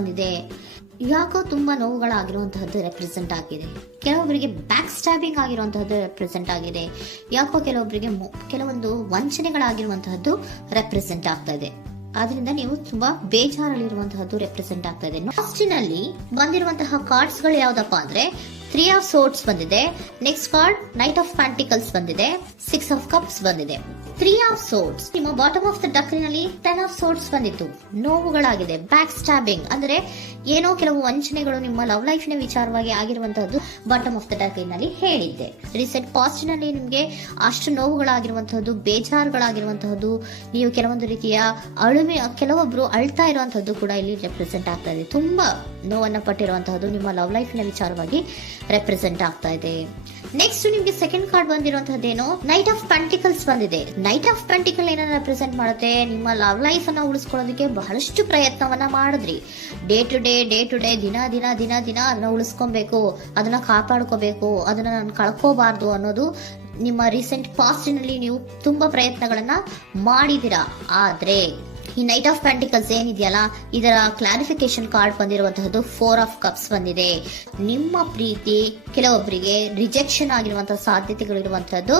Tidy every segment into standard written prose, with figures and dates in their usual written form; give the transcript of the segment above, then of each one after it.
ಬಂದಿದೆ. ಯಾಕೋ ತುಂಬಾ ನೋವುಗಳಾಗಿರುವಂತಹದ್ದು ರೆಪ್ರೆಸೆಂಟ್ ಆಗಿದೆ. ಕೆಲವೊಬ್ಬರಿಗೆ ಬ್ಯಾಕ್ ಸ್ಟ್ಯಾಬಿಂಗ್ ಆಗಿರುವಂತಹದ್ದು ರೆಪ್ರೆಸೆಂಟ್ ಆಗಿದೆ. ಯಾಕೋ ಕೆಲವೊಬ್ಬರಿಗೆ ಕೆಲವೊಂದು ವಂಚನೆಗಳಾಗಿರುವಂತಹದ್ದು ರೆಪ್ರೆಸೆಂಟ್ ಆಗ್ತಾ ಇದೆ. ಆದ್ರಿಂದ ನೀವು ತುಂಬಾ ಬೇಜಾರಲ್ಲಿರುವಂತಹದ್ದು ರೆಪ್ರೆಸೆಂಟ್ ಆಗ್ತಾ ಇದೆ. ಲಾಸ್ಟಿನಲ್ಲಿ ಬಂದಿರುವಂತಹ ಕಾರ್ಡ್ಸ್ ಗಳು ಯಾವ್ದಪ್ಪ ಅಂದ್ರೆ 3 ಆಫ್ ಸೋರ್ಡ್ಸ್ ಬಂದಿದೆ. Next card night of pentacles ಬಂದಿದೆ. 6 ಆಫ್ ಕಪ್ಸ್ ಬಂದಿದೆ. 3 ಆಫ್ ಸೋರ್ಡ್ಸ್ ನಿಮ್ಮ ಬಾಟಮ್ ಆಫ್ ದ ಡಕ್ರಿನಲ್ಲಿ 10 ಆಫ್ ಸೋರ್ಡ್ಸ್ ಬಂದಿತ್ತು. ನೋವುಗಳಾಗಿದೆ, ಬ್ಯಾಕ್ ಸ್ಟ್ಯಾಬಿಂಗ್ ಅಂದ್ರೆ ಏನೋ ಕೆಲವು ವಂಚನೆಗಳು ನಿಮ್ಮ ಲವ್ ಲೈಫಿನ ವಿಚಾರವಾಗಿ ಆಗಿರುವಂತಹದ್ದು ಬಾಟಮ್ ಆಫ್ ದ ಡಕ್ರಿನಲ್ಲಿ ಹೇಳಿದ್ದೆ. ರೀಸೆಂಟ್ ಪಾಸ್ಟ್ ನಲ್ಲಿ ನಿಮ್ಗೆ ಅಷ್ಟು ನೋವುಗಳಾಗಿರುವಂತಹದ್ದು, ಬೇಜಾರುಗಳಾಗಿರುವಂತಹದ್ದು, ನೀವು ಕೆಲವೊಂದು ರೀತಿಯ ಕೆಲವೊಬ್ರು ಅಳ್ತಾ ಇರುವಂತಹದ್ದು ಕೂಡ ಇಲ್ಲಿ ರೆಪ್ರೆಸೆಂಟ್ ಆಗ್ತಾ ಇದೆ. ತುಂಬಾ ನೋವನ್ನ ಪಟ್ಟಿರುವಂತಹದ್ದು ನಿಮ್ಮ ಲವ್ ಲೈಫಿನ ವಿಚಾರವಾಗಿ ರೆಪ್ರೆಸೆಂಟ್ ಆಗ್ತಾ ಇದೆ. ನೆಕ್ಸ್ಟ್ ನಿಮ್ಗೆ ಸೆಕೆಂಡ್ ಕಾರ್ಡ್ ಬಂದಿರುವಂತಹದ್ದೇನು ನೈಟ್ ಆಫ್ ಪ್ಯಾಂಟಿಕಲ್ಸ್ ಬಂದಿದೆ. ನೈಟ್ ಆಫ್ ಪ್ಯಾಂಟಿಕಲ್ ಏನನ್ನ ರೆಪ್ರೆಸೆಂಟ್ ಮಾಡುತ್ತೆ, ನಿಮ್ಮ ಲವ್ ಲೈಫ್ ಅನ್ನ ಉಳಿಸ್ಕೊಳ್ಳೋದಕ್ಕೆ ಬಹಳಷ್ಟು ಪ್ರಯತ್ನವನ್ನ ಮಾಡಿದ್ರಿ. ಡೇ ಟು ಡೇ ದಿನ ಅದನ್ನ ಉಳಿಸ್ಕೊಬೇಕು, ಅದನ್ನ ಕಾಪಾಡ್ಕೋಬೇಕು, ಅದನ್ನ ನಾನು ಕಳ್ಕೋಬಾರ್ದು ಅನ್ನೋದು ನಿಮ್ಮ ರೀಸೆಂಟ್ ಪಾಸ್ಟ್ ನಲ್ಲಿ ನೀವು ತುಂಬಾ ಪ್ರಯತ್ನಗಳನ್ನ ಮಾಡಿದಿರಾ. ಆದ್ರೆ ಈ ನೈಟ್ ಆಫ್ ಪ್ಯಾಂಟಿಕಲ್ಸ್ ಏನಿದೆಯಲ್ಲ, ಇದರ ಕ್ಲಾರಿಫಿಕೇಶನ್ ಕಾರ್ಡ್ ಬಂದಿರುವಂತಹದ್ದು 4 ಆಫ್ ಕಪ್ಸ್ ಬಂದಿದೆ. ನಿಮ್ಮ ಪ್ರೀತಿ ಕೆಲವೊಬ್ಬರಿಗೆ ರಿಜೆಕ್ಷನ್ ಆಗಿರುವಂತಹ ಸಾಧ್ಯತೆಗಳಿರುವಂತಹದ್ದು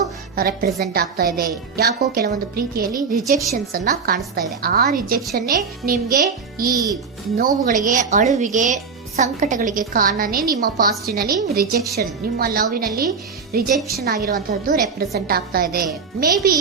ರೆಪ್ರೆಸೆಂಟ್ ಆಗ್ತಾ ಇದೆ. ಯಾಕೋ ಕೆಲವೊಂದು ಪ್ರೀತಿಯಲ್ಲಿ ರಿಜೆಕ್ಷನ್ಸ್ ಅನ್ನ ಕಾಣಿಸ್ತಾ ಇದೆ. ಆ ರಿಜೆಕ್ಷನ್ನೇ ನಿಮ್ಗೆ ಈ ನೋವುಗಳಿಗೆ, ಅಳುವಿಗೆ, ಸಂಕಟಗಳಿಗೆ ಕಾರಣನೇ ನಿಮ್ಮ ಪಾಸ್ಟಿನಲ್ಲಿ ರಿಜೆಕ್ಷನ್, ನಿಮ್ಮ ಲವ್ನಲ್ಲಿ ರಿಜೆಕ್ಷನ್ ಆಗಿರುವಂತಹದ್ದು ರೆಪ್ರೆಸೆಂಟ್ ಆಗ್ತಾ ಇದೆ. ಮೇ ಬಿ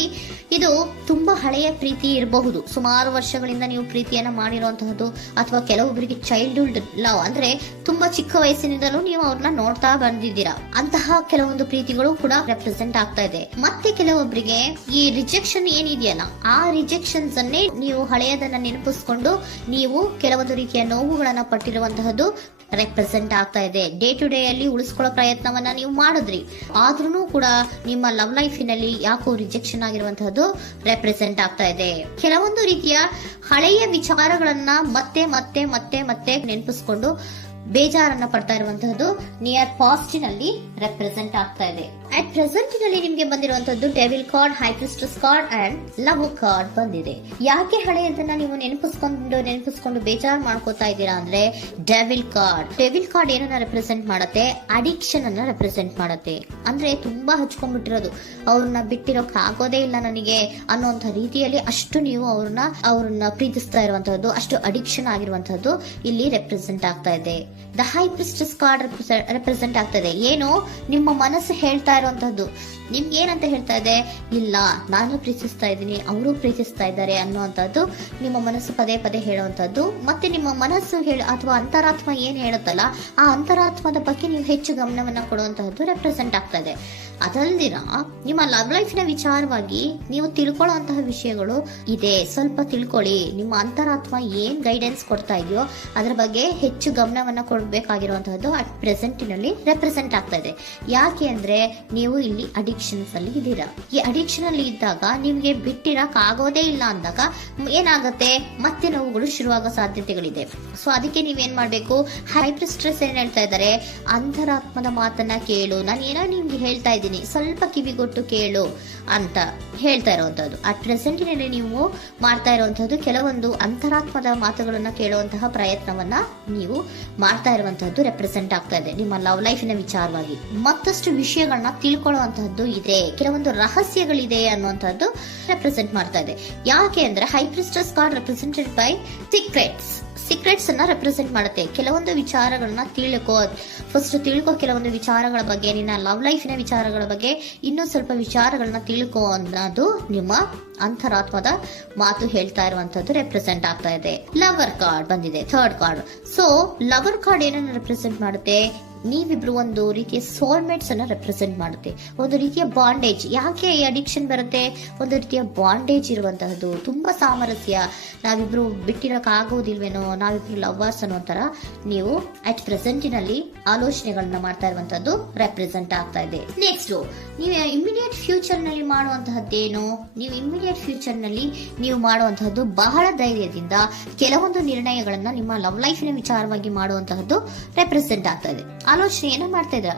ಇದು ತುಂಬಾ ಹಳೆಯ ಪ್ರೀತಿ ಇರಬಹುದು. ಸುಮಾರು ವರ್ಷಗಳಿಂದ ನೀವು ಪ್ರೀತಿಯನ್ನ ಮಾಡಿರುವಂತಹದ್ದು, ಅಥವಾ ಕೆಲವೊಬ್ಬರಿಗೆ ಚೈಲ್ಡ್ಹುಡ್ ಲವ್ ಅಂದ್ರೆ ತುಂಬಾ ಚಿಕ್ಕ ವಯಸ್ಸಿನಿಂದಲೂ ನೀವು ಅವ್ರನ್ನ ನೋಡ್ತಾ ಬಂದಿದ್ದೀರಾ. ಅಂತಹ ಕೆಲವೊಂದು ಪ್ರೀತಿಗಳು ಕೂಡ ರೆಪ್ರೆಸೆಂಟ್ ಆಗ್ತಾ ಇದೆ. ಮತ್ತೆ ಕೆಲವೊಬ್ಬರಿಗೆ ಈ ರಿಜೆಕ್ಷನ್ ಏನಿದೆಯಲ್ಲ, ಆ ರಿಜೆಕ್ಷನ್ಸ್ ಅನ್ನೇ ನೀವು ಹಳೆಯದನ್ನ ನೆನಪಿಸ್ಕೊಂಡು ನೀವು ಕೆಲವೊಂದು ರೀತಿಯ ನೋವುಗಳನ್ನ ಪಟ್ಟಿರುವಂತಹದ್ದು ರೆಪ್ರೆಸೆಂಟ್ ಆಗ್ತಾ ಇದೆ. ಡೇ ಟು ಡೇ ಅಲ್ಲಿ ಉಳಿಸ್ಕೊಳ್ಳೋ ಪ್ರಯತ್ನವನ್ನ ನೀವು ಮಾಡಿದ್ರಿ, ಆದ್ರೂ ಕೂಡ ನಿಮ್ಮ ಲವ್ ಲೈಫಿನಲ್ಲಿ ಯಾಕೋ ರಿಜೆಕ್ಷನ್ ಆಗಿರುವಂತಹದ್ದು ರೆಪ್ರೆಸೆಂಟ್ ಆಗ್ತಾ ಇದೆ. ಕೆಲವೊಂದು ರೀತಿಯ ಹಳೆಯ ವಿಚಾರಗಳನ್ನ ಮತ್ತೆ ಮತ್ತೆ ಮತ್ತೆ ಮತ್ತೆ ನೆನಪಿಸ್ಕೊಂಡು ಬೇಜಾರನ್ನ ಪಡ್ತಾ ಇರುವಂತಹದ್ದು ನಿಯರ್ ಪಾಸ್ಟಿನಲ್ಲಿ ರೆಪ್ರೆಸೆಂಟ್ ಆಗ್ತಾ ಇದೆ. ಅಟ್ ಪ್ರೆಸೆಂಟ್ ನಲ್ಲಿ ನಿಮ್ಗೆ ಬಂದಿರುವಂತದ್ದು devil card, high priestess card and love card ಬಂದಿದೆ. ಯಾಕೆ ಹಳೆಯದನ್ನ ನೀವು ನೆನಪಿಸ್ಕೊಂಡು ಬೇಜಾರು ಮಾಡ್ಕೋತಾ ಇದ್ದೀರಾ ಅಂದ್ರೆ ಡೆವಿಲ್ ಕಾರ್ಡ್ ಏನನ್ನ ರೆಪ್ರೆಸೆಂಟ್ ಮಾಡುತ್ತೆ, ಅಡಿಕ್ಷನ್ ಅನ್ನ ರೆಪ್ರೆಸೆಂಟ್ ಮಾಡುತ್ತೆ. ಅಂದ್ರೆ ತುಂಬಾ ಹಚ್ಕೊಂಡ್ಬಿಟ್ಟಿರೋದು, ಅವ್ರನ್ನ ಬಿಟ್ಟಿರೋಕ್ ಆಗೋದೇ ಇಲ್ಲ ನನಗೆ ಅನ್ನುವಂತ ರೀತಿಯಲ್ಲಿ ಅಷ್ಟು ನೀವು ಅವ್ರನ್ನ ಪ್ರೀತಿಸ್ತಾ ಇರುವಂತಹದ್ದು, ಅಷ್ಟು ಅಡಿಕ್ಷನ್ ಆಗಿರುವಂತಹದ್ದು ಇಲ್ಲಿ ರೆಪ್ರೆಸೆಂಟ್ ಆಗ್ತಾ ಇದೆ. The high priestess card represent ಆಗ್ತದೆ. ಏನು ನಿಮ್ಮ ಮನಸ್ಸು ಹೇಳ್ತಾ ಇರುವಂತಹದ್ದು, ನಿಮ್ಗೆ ಏನಂತ ಹೇಳ್ತಾ ಇದೆ, ಇಲ್ಲ ನಾನು ಪ್ರೀತಿಸ್ತಾ ಇದ್ದೀನಿ, ಅವರು ಪ್ರೀತಿಸ್ತಾ ಇದ್ದಾರೆ ಅನ್ನುವಂಥದ್ದು ನಿಮ್ಮ ಮನಸ್ಸು ಪದೇ ಪದೇ ಹೇಳುವಂತದ್ದು. ಮತ್ತೆ ನಿಮ್ಮ ಮನಸ್ಸು ಅಥವಾ ಅಂತರಾತ್ಮ ಏನ್ ಹೇಳುತ್ತಲ್ಲ, ಆ ಅಂತರಾತ್ಮದ ಬಗ್ಗೆ ನೀವು ಹೆಚ್ಚು ಗಮನವನ್ನ ಕೊಡುವಂತಹದ್ದು ರೆಪ್ರೆಸೆಂಟ್ ಆಗ್ತಾ ಇದೆ. ಅದಲ್ದಿರ ನಿಮ್ಮ ಲವ್ ಲೈಫಿನ ವಿಚಾರವಾಗಿ ನೀವು ತಿಳ್ಕೊಳ್ಳುವಂತಹ ವಿಷಯಗಳು ಇದೆ. ಸ್ವಲ್ಪ ತಿಳ್ಕೊಳ್ಳಿ. ನಿಮ್ಮ ಅಂತರಾತ್ಮ ಏನ್ ಗೈಡೆನ್ಸ್ ಕೊಡ್ತಾ ಇದೆಯೋ ಅದರ ಬಗ್ಗೆ ಹೆಚ್ಚು ಗಮನವನ್ನ ಕೊಡಬೇಕಾಗಿರುವಂತಹದ್ದು ಅಟ್ ಪ್ರೆಸೆಂಟಿನಲ್ಲಿ ರೆಪ್ರೆಸೆಂಟ್ ಆಗ್ತಾ ಇದೆ. ಯಾಕೆ ಅಂದ್ರೆ ನೀವು ಇಲ್ಲಿ ಅಡಿಕ್ಷನ್ಸ್ ಅಲ್ಲಿ ಇದ್ದೀರಾ. ಈ ಅಡಿಕ್ಷನ್ ಅಲ್ಲಿ ಇದ್ದಾಗ ನಿಮ್ಗೆ ಬಿಟ್ಟಿರಕ್ ಆಗೋದೇ ಇಲ್ಲ ಅಂದಾಗ ಏನಾಗುತ್ತೆ, ಮತ್ತೆ ನೋವುಗಳು ಶುರುವಾಗೋ ಸಾಧ್ಯತೆಗಳಿದೆ. ಸೊ ಅದಕ್ಕೆ ನೀವೇನ್ ಮಾಡ್ಬೇಕು, ಹೈಪ್ರಿಸ್ಟ್ರೆಸ್ ಏನ್ ಹೇಳ್ತಾ ಇದ್ದಾರೆ, ಅಂತರಾತ್ಮದ ಮಾತನ್ನ ಕೇಳು, ನಾನು ಏನೋ ನಿಮ್ಗೆ ಹೇಳ್ತಾ ಇದ್ದೀನಿ, ಸ್ವಲ್ಪ ಕಿವಿಗೊಟ್ಟು ಕೇಳು ಅಂತ ಹೇಳ್ತಾ ಇರುವಂತದ್ದು. ಅಟ್ ಪ್ರೆಸೆಂಟಿನಲ್ಲಿ ನೀವು ಮಾಡ್ತಾ ಇರುವಂತದ್ದು ಕೆಲವೊಂದು ಅಂತರಾತ್ಮದ ಮಾತುಗಳನ್ನ ಕೇಳುವಂತಹ ಪ್ರಯತ್ನವನ್ನ ನೀವು ಮಾಡ್ತಾ ಇರುವಂತಹದ್ದು ರೆಪ್ರೆಸೆಂಟ್ ಆಗ್ತಾ ಇದೆ. ನಿಮ್ಮ ಲವ್ ಲೈಫಿನ ವಿಚಾರವಾಗಿ ಮತ್ತಷ್ಟು ವಿಷಯಗಳನ್ನ ತಿಳ್ಕೊಳ್ಳುವಂತಹದ್ದು ಇದೆ, ಕೆಲವೊಂದು ರಹಸ್ಯಗಳಿದೆ ಅನ್ನುವಂಥದ್ದು ರೆಪ್ರೆಸೆಂಟ್ ಮಾಡ್ತಾ ಇದೆ. ಯಾಕೆ ಅಂದ್ರೆ high priestess card represented by secrets ಅನ್ನ ರೆಪ್ರೆಸೆಂಟ್ ಮಾಡುತ್ತೆ. ಕೆಲವೊಂದು ವಿಚಾರಗಳನ್ನ ತಿಳ್ಕೊ ಕೆಲವೊಂದು ವಿಚಾರಗಳ ಬಗ್ಗೆ, ನಿನ್ನ ಲವ್ ಲೈಫಿನ ವಿಚಾರಗಳ ಬಗ್ಗೆ ಇನ್ನೂ ಸ್ವಲ್ಪ ವಿಚಾರಗಳನ್ನ ತಿಳ್ಕೊ ಅನ್ನೋದು ನಿಮ್ಮ ಅಂತರಾತ್ಮದ ಮಾತು ಹೇಳ್ತಾ ಇರುವಂತದ್ದು ರೆಪ್ರೆಸೆಂಟ್ ಆಗ್ತಾ ಇದೆ. ಲವರ್ ಕಾರ್ಡ್ ಬಂದಿದೆ, third card. So lover card ಏನನ್ನ ರೆಪ್ರೆಸೆಂಟ್ ಮಾಡುತ್ತೆ, ನೀವಿಬ್ರು ಒಂದು ರೀತಿಯ ಸೋಲ್ಮೇಟ್ಸ್ ಅನ್ನ ರೆಪ್ರೆಸೆಂಟ್ ಮಾಡುತ್ತೆ. ಒಂದು ರೀತಿಯ ಬಾಂಡೇಜ್. ಯಾಕೆ ಈ ಅಡಿಕ್ಷನ್ ಬರುತ್ತೆ, ಒಂದು ರೀತಿಯ ಬಾಂಡೇಜ್ ಇರುವಂತಹದ್ದು, ತುಂಬಾ ಸಾಮರಸ್ಯ, ನಾವಿಬ್ರು ಬಿಟ್ಟಿರಕ್ ಆಗೋದಿಲ್ವೇನೋ, ನಾವಿಬ್ರು ಲವರ್ಸ್ ಅನ್ನೋ ತರ ನೀವು ಅಟ್ ಪ್ರೆಸೆಂಟಿನಲ್ಲಿ ಆಲೋಚನೆಗಳನ್ನ ಮಾಡ್ತಾ ಇರುವಂತದ್ದು ರೆಪ್ರೆಸೆಂಟ್ ಆಗ್ತಾ ಇದೆ. ನೆಕ್ಸ್ಟ್ ನೀವು ಇಮಿಡಿಯೇಟ್ ಫ್ಯೂಚರ್ ನಲ್ಲಿ ಮಾಡುವಂತಹದ್ದೇನು, ನೀವು ಮಾಡುವಂತಹದ್ದು ಬಹಳ ಧೈರ್ಯದಿಂದ ಕೆಲವೊಂದು ನಿರ್ಣಯಗಳನ್ನ ನಿಮ್ಮ ಲವ್ ಲೈಫಿನ ವಿಚಾರವಾಗಿ ಮಾಡುವಂತಹದ್ದು ರೆಪ್ರೆಸೆಂಟ್ ಆಗ್ತಾ ಇದೆ. ಆಲೋಚನೆ ಏನ ಮಾಡ್ತಾ ಇದ್ರ,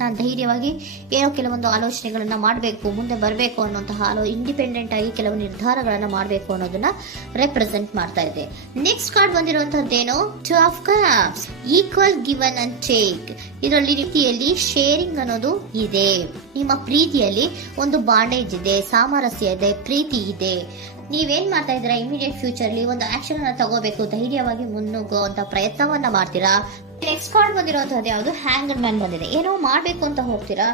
ನಾನು ಧೈರ್ಯವಾಗಿ ಏನೋ ಕೆಲವೊಂದು ಆಲೋಚನೆಗಳನ್ನ ಮಾಡಬೇಕು, ಮುಂದೆ ಬರಬೇಕು ಅನ್ನುವಂತಹ ಇಂಡಿಪೆಂಡೆಂಟ್ ಆಗಿ ಕೆಲವು ನಿರ್ಧಾರಗಳನ್ನ ಮಾಡಬೇಕು ಅನ್ನೋದನ್ನ ರೆಪ್ರೆಸೆಂಟ್ ಮಾಡ್ತಾ ಇದೆ. ನೆಕ್ಸ್ಟ್ ಕಾರ್ಡ್ ಬಂದಿರುವಂತದ್ದೇನು, two of cups, equal given and take. ಇದರಲ್ಲಿ ರೀತಿಯಲ್ಲಿ ಶೇರಿಂಗ್ ಅನ್ನೋದು ಇದೆ. ನಿಮ್ಮ ಪ್ರೀತಿಯಲ್ಲಿ ಒಂದು ಬಾಂಡೇಜ್ ಇದೆ, ಸಾಮರಸ್ಯ ಇದೆ, ಪ್ರೀತಿ ಇದೆ. ನೀವೇನ್ ಮಾಡ್ತಾ ಇದ್ದೀರಾ, ಇಮಿಡಿಯೇಟ್ ಫ್ಯೂಚರ್ ಅಲ್ಲಿ ಒಂದು ಆಕ್ಷನ್ ಅನ್ನ ತಗೋಬೇಕು, ಧೈರ್ಯವಾಗಿ ಮುನ್ನುಗ್ಗುವಂತ ಪ್ರಯತ್ನವನ್ನ ಮಾಡ್ತೀರಾ. ನೆಕ್ಸ್ಟ್ ಕಾರ್ಡ್ ಬಂದಿರುವಂತದ್ದು ಯಾವುದು, ಹ್ಯಾಂಗರ್ ಮ್ಯಾನ್ ಬಂದಿದೆ. ಏನೋ ಮಾಡ್ಬೇಕು ಅಂತ ಹೋಗ್ತೀರಾ,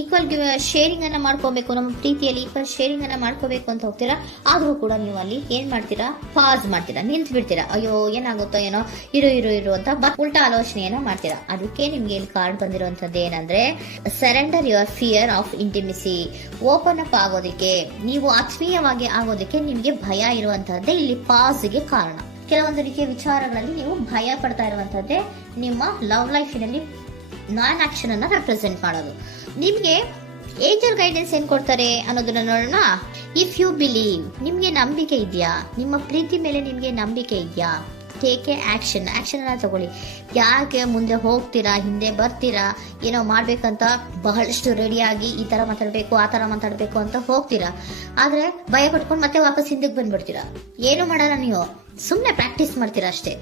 ಈಕ್ವಲ್ ಶೇರಿಂಗ್ ಅನ್ನ ಮಾಡ್ಕೋಬೇಕು, ನಮ್ಮ ಪ್ರೀತಿಯಲ್ಲಿ ಈಕ್ವಲ್ ಶೇರಿಂಗ್ ಅನ್ನ ಮಾಡ್ಕೋಬೇಕು ಅಂತ ಹೋಗ್ತೀರಾ. ಆದ್ರೂ ಕೂಡ ನೀವು ಅಲ್ಲಿ ಏನ್ ಮಾಡ್ತೀರಾ, ಪಾಸ್ ಮಾಡ್ತೀರಾ, ನಿಂತು ಬಿಡ್ತೀರಾ. ಅಯ್ಯೋ ಏನಾಗುತ್ತೋ ಏನೋ, ಇರು ಅಂತ ಉಲ್ಟಾ ಆಲೋಚನೆಯನ್ನ ಮಾಡ್ತೀರಾ. ಅದಕ್ಕೆ ನಿಮ್ಗೆ ಇಲ್ಲಿ ಕಾರ್ಡ್ ಬಂದಿರುವಂತದ್ದು ಏನಂದ್ರೆ, surrender your fear of intimacy. Open up ಆಗೋದಕ್ಕೆ, ನೀವು ಆತ್ಮೀಯವಾಗಿ ಆಗೋದಕ್ಕೆ ನಿಮ್ಗೆ ಭಯ ಇರುವಂತಹದ್ದೇ ಇಲ್ಲಿ ಪಾಸ್ಗೆ ಕಾರಣ. ಕೆಲವೊಂದು ರೀತಿಯ ವಿಚಾರಗಳಲ್ಲಿ ನೀವು ಭಯ ಪಡ್ತಾ ಇರುವಂತದ್ದೇ ನಿಮ್ಮ ಲವ್ ಲೈಫಿನಲ್ಲಿ ನಾನ್ ಆಕ್ಷನ್ ಅನ್ನ ರೆಪ್ರೆಸೆಂಟ್ ಮಾಡೋದು. ನಿಮ್ಗೆ ಏಂಜಲ್ ಗೈಡೆನ್ಸ್ ಏನ್ ಕೊಡ್ತಾರೆ ಅನ್ನೋದನ್ನ ನೋಡೋಣ. ಇಫ್ ಯು ಬಿಲೀವ್, ನಿಮ್ಗೆ ನಂಬಿಕೆ ಇದೆಯಾ, ನಿಮ್ಮ ಪ್ರೀತಿ ಮೇಲೆ ನಿಮ್ಗೆ ನಂಬಿಕೆ ಇದೆಯಾ, ಟೇಕ್ ಎ ಆಕ್ಷನ್ ಅನ್ನ ತಗೊಳ್ಳಿ. ಯಾಕೆ ಮುಂದೆ ಹೋಗ್ತೀರಾ, ಹಿಂದೆ ಬರ್ತೀರಾ, ಏನೋ ಮಾಡ್ಬೇಕಂತ ಬಹಳಷ್ಟು ರೆಡಿಯಾಗಿ ಈ ತರ ಮಾತಾಡ್ಬೇಕು ಆ ತರ ಮಾತಾಡ್ಬೇಕು ಅಂತ ಹೋಗ್ತೀರಾ. ಆದ್ರೆ ಭಯ ಪಟ್ಕೊಂಡು ಮತ್ತೆ ವಾಪಸ್ ಹಿಂದಕ್ಕೆ ಬಂದ್ಬಿಡ್ತೀರಾ. ಏನು ಮಾಡಲ್ಲ, ನೀವು ಸುಮ್ನೆ ಪ್ರಾಕ್ಟೀಸ್ ಮಾಡ್ತೀರಾ ಅಷ್ಟೇ.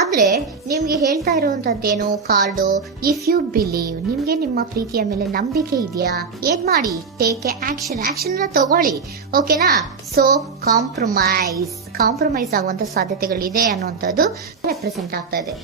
ಆದ್ರೆ ನಿಮ್ಗೆ ಹೇಳ್ತಾ ಇರುವಂತದ್ದೇನು ಕಾರ್ಡು, ಇಫ್ ಯು ಬಿಲೀವ್, ನಿಮ್ಗೆ ನಿಮ್ಮ ಪ್ರೀತಿಯ ಮೇಲೆ ನಂಬಿಕೆ ಇದೆಯಾ, ಏನ್ ಮಾಡಿ, ಟೇಕ್ ಎ ಆಕ್ಷನ್ ಅನ್ನ ತಗೊಳ್ಳಿ. ಓಕೆನಾ? ಸೊ ಕಾಂಪ್ರಮೈಸ್ ಆಗುವಂತ ಸಾಧ್ಯತೆಗಳಿದೆ ಅನ್ನುವಂಥದ್ದು ರೆಪ್ರೆಸೆಂಟ್ ಆಗ್ತಾ ಇದೆ.